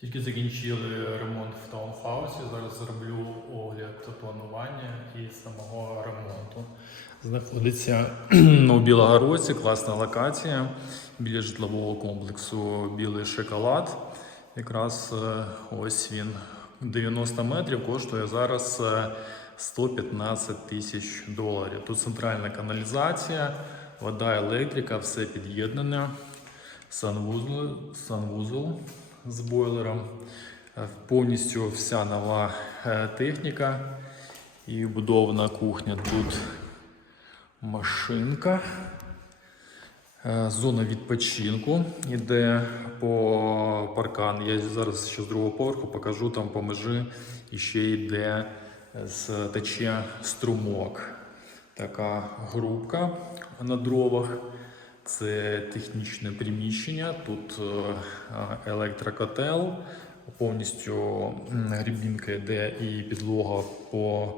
Тільки закінчили ремонт в таунхаусі. Зараз зроблю огляд планування і самого ремонту. Знаходиться у Білогородці, класна локація біля житлового комплексу Білий шоколад. Якраз е, ось він 90 метрів коштує зараз е, 115 тисяч доларів. Тут центральна каналізація, вода, електрика, все під'єднане. Санвузол, санвузол з бойлером. Е, Повністю вся нова е, техніка і вбудована кухня. Тут машинка. Е, Зона відпочинку іде по паркан. Я зараз ще з другого поверху покажу там по межі і ще йде з тече струмок. Така грубка на дровах. Це технічне приміщення. Тут е, електрокотел, повністю грібінка йде і підлога по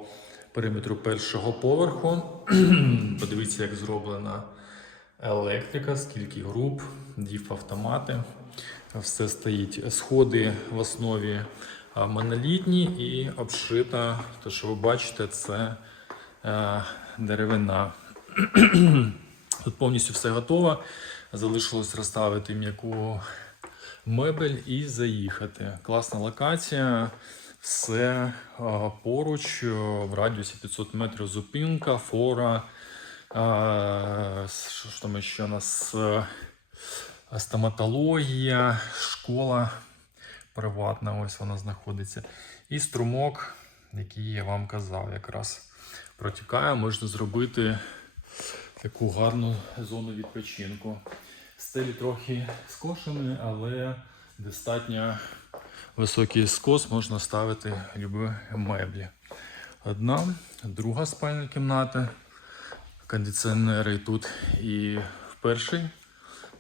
периметру першого поверху. Подивіться, як зроблена електрика, скільки груп, дів автомати. Все стоїть. Сходи в основі а, монолітні і обшита. Те, що ви бачите, це е, деревина. Тут повністю все готово. Залишилось розставити м'яку мебель і заїхати. Класна локація. Все поруч, е, в радіусі 500 метрів зупинка, фора. Що там ще у нас? е, Стоматологія, школа приватна, ось вона знаходиться. І струмок, який я вам казав, якраз протікає, можна зробити таку гарну зону відпочинку. Стелі трохи скошені, але достатньо високий скос, можна ставити любі меблі. Одна, друга спальня кімната, кондиціонери тут і в першій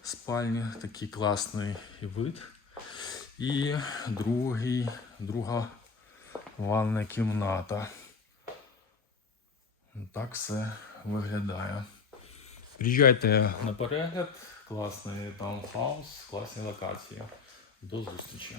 спальні такий класний вид. І другий, друга ванна кімната. Так все виглядає. Приїжджайте на перегляд, класний таунхаус, класні локації. До зустрічі!